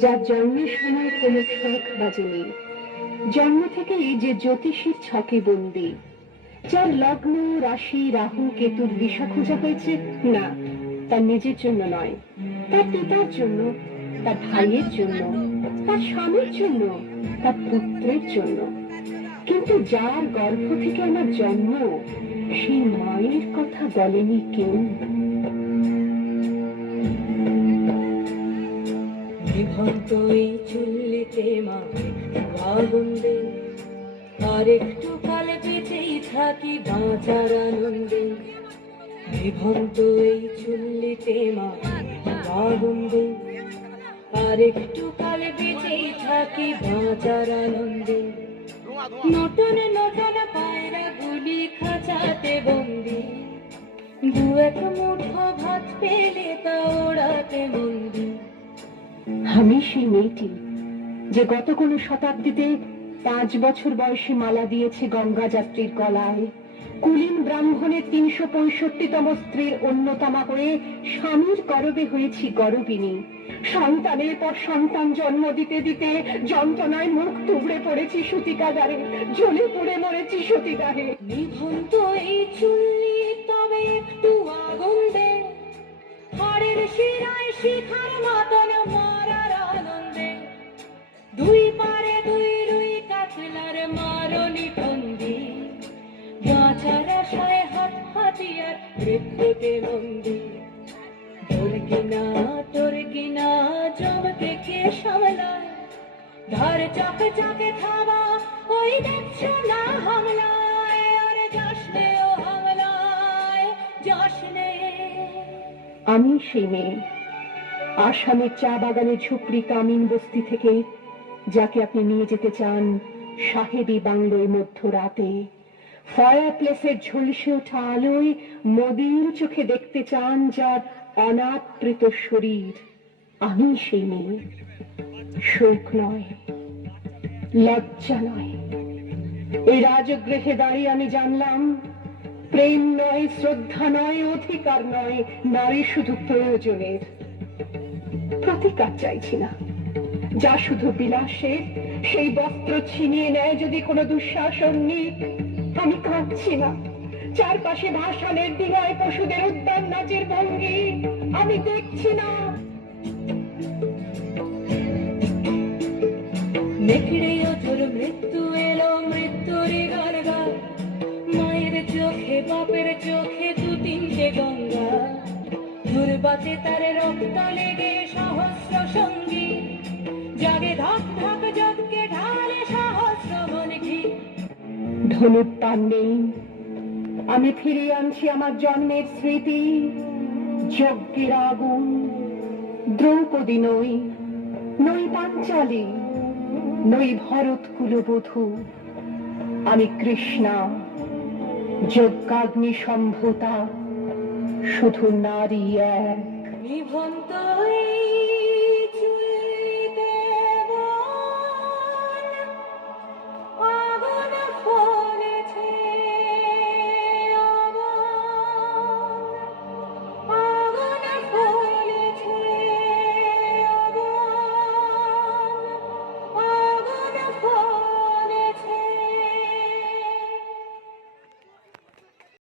যার জন্মের সময় কোনো শোক বাজেনি, জন্ম থেকেই যে জ্যোতিষীর ছকে বন্দি, যার লগ্ন রাশি রাহু কেতুর দিশা খোঁজা হয়েছে না, তার নিজের জন্য নয়, তার পিতার জন্য, তার ভাইয়ের জন্য, তার স্বামীর জন্য, তার পুত্রের জন্য। কিন্তু যার গর্ভ থেকে আমার জন্ম, সেই মায়ের কথা বলেনি কেউ। বিভক্ত এই চুল্লিতে মা আগুন দে, আর একটু কাল বেঁচেই থাকি বাঁচার আনন্দে। বিভক্ত এই চুল্লিতে মা আগুন দে, আর একটু কাল বেঁচেই থাকি বাঁচার আনন্দে। নতুন নতুন পায়রা গুলি খাঁচাতে বন্দি, দু এক মুঠো ভাত পেলে তা ওড়াতে বন্দি। আমি সেই মেয়েটি যে গত কোনো শতাব্দীতে 5 বছর বয়সে মালা দিয়েছে গঙ্গা যাত্রীর গলায়, কুলীন ব্রাহ্মণের 365তম স্ত্রীর অন্যতমা হয়ে স্বামীর গর্ভে হয়েছি গর্বিণী। সন্তানের পর সন্তান জন্ম দিতে দিতে যন্ত্রণায় মুখ টুকরে পড়েছি সূতিকাগারে, জ্বলে পুড়ে মরেছি সতীদাহে। নিভন্ত এই চুল্লি তবে একটু আগুন দে, হাড়ের শিরায় শিখার মতন মারার আনন্দে। দুই পারে দুই রুই কাতলার মারনি ফন্দি, বাঁচার আশায় হাত হাতিয়ার মৃত্যুতে বন্দি। তোর কিনা জমকে কে সামলায়, ধার চাপে চাপে খাওয়া ওই দেখছো না হামলায়। আরে যাসনে ও হামলায় যাসনে। আমি সেই মেয়ে, আসামের চা বাগানের ঝুপড়ি কামিন বস্তি থেকে, যাকে আপনি নিয়ে যেতে চান সাহেবী বাংলোয় মধ্যরাতে। ফায়ার প্লেসের ঝলসে ওঠা আলোয় মদির চোখে দেখতে চান যার অনাবৃত শরীর। আমি সেই মেয়ে, শোক নয়, লজ্জা নয়। এই রাজগৃহে দাঁড়িয়ে আমি জানলাম, প্রেম নয়, শ্রদ্ধা নয়, অধিকার নয়, নারী শুধু প্রয়োজনের। প্রতিকার চাইছি না, যা শুধু বিলাসের, সেই বস্ত্র ছিনিয়ে নেয় যদি কোনো দুঃশাসনিক। আমি কাঁদছি না, চারপাশে ভাষণের দিঘায় পশুদের উদ্যান নাচের ভঙ্গি আমি দেখছি না। নেকড়ে অথর মৃত্যু এলো, মৃত্যুর গারগার। মায়ের চোখে বাপের চোখে দু তিনটে গঙ্গা, দুর্বাতে তার রক্ত লেগে সহস্র সঙ্গী। জাগে ধক ধক যজ্ঞে ঢালে সহস্র মনঘি। ধনুর্বাণ নেই, আমি ফিরিয়ে আনছি আমার জন্মের স্মৃতি। যজ্ঞের আগুন, দ্রৌপদী নই, নই পাঞ্চালী, নই ভরত কুলবধূ। আমি কৃষ্ণা, যজ্ঞাগ্নি সম্ভূতা, শুধু নারী এক। নিভন্ত এই